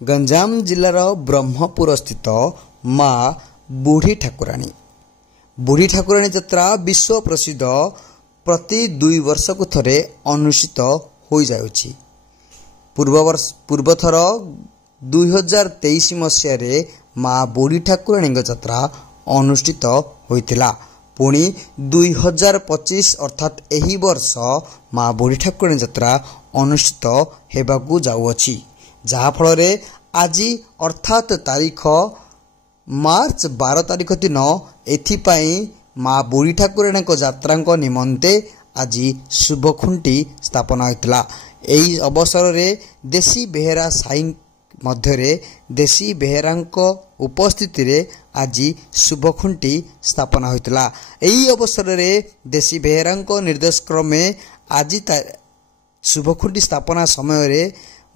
गंजाम जिलार ब्रह्मपुर स्थित माँ बुढ़ी ठाकुराणी यात्रा विश्व प्रसिद्ध प्रति 2 वर्ष को थरे अनुष्ठित हो जाउछि। पूर्वथर 2023 मसीह माँ बुढ़ी ठाकुराणी यात्रा अनुष्ठित होइतिला। पुणी 2025 अर्थात एही वर्ष माँ बुढ़ी ठाकुराणी यात्रा अनुष्ठित हेबाकू जाउछि, जहा फल आज अर्थात तारीख मार्च 12 तारीख दिन एथिपाई माँ बुढ़ी ठाकुराणी यात्रा निमंते आज शुभखुंटी स्थापना होइतिला। एही अवसर रे देशी बेहेरा साई मध्यरे देशी बेहेरांक उपस्थिति रे आज शुभखुंटी स्थापना होइतिला। एही अवसर रे देशी बेहेरांक निर्देश क्रमे आज शुभखुंटी स्थापना समय रे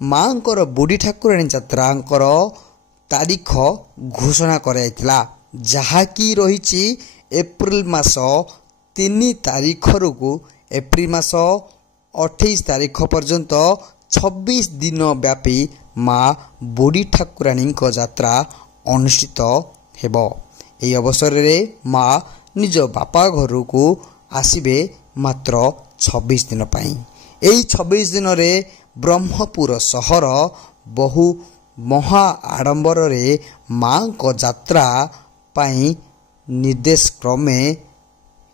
माँकर बुढ़ी ठाकुराणी यात्रांकर तारीख घोषणा कराइतिला, जहाँकि रही एप्रिल मास 3 तारीख रु एप्रिल मास 28 तारीख पर्यंत 26 दिन व्यापी माँ बुढ़ी ठाकुराणी यात्रा अनुष्ठित हेबो। एही अवसर रे माँ निज बापा घर को आसिबे मात्र 26 दिन पाई। एही 26 दिन रे ब्रह्मपुर सहर बहु महा आडंबर रे माँ को यात्रा पाई निर्देश क्रमे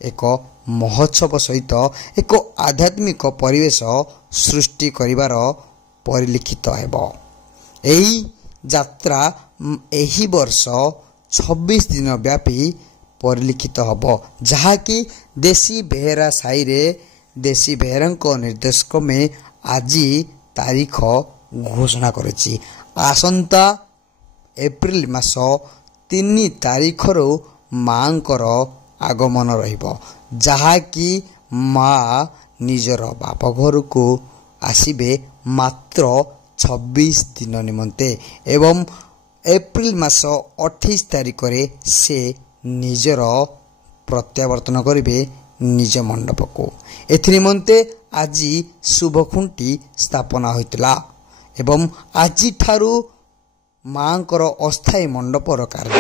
एक महोत्सव सहित एक आध्यात्मिक परिवेश सृष्टि करिवार परिलिखित हेबो। एही यात्रा एही वर्ष 26 दिन व्यापी परिलिखित हबो, जहाँकि देशी बेहेरा साई रे देशी बेहेरांक निर्देश क्रमे आज तारीख घोषणा करेछि। आसंता एप्रिल मास 3 तारीख रु माँकर आगमन रहिबो, जहाँकि माँ निजर बाप घर को आसिबे मात्र 26 दिन निमंते एवं एप्रिल मास 28 तारीख रे से निजर प्रत्यावर्तन करिवे निज मंडप को। एथि निमंते आज शुभखुंटी स्थापना होइतिला एवं आज ठारू माँकर अस्थायी मंडपर कार्य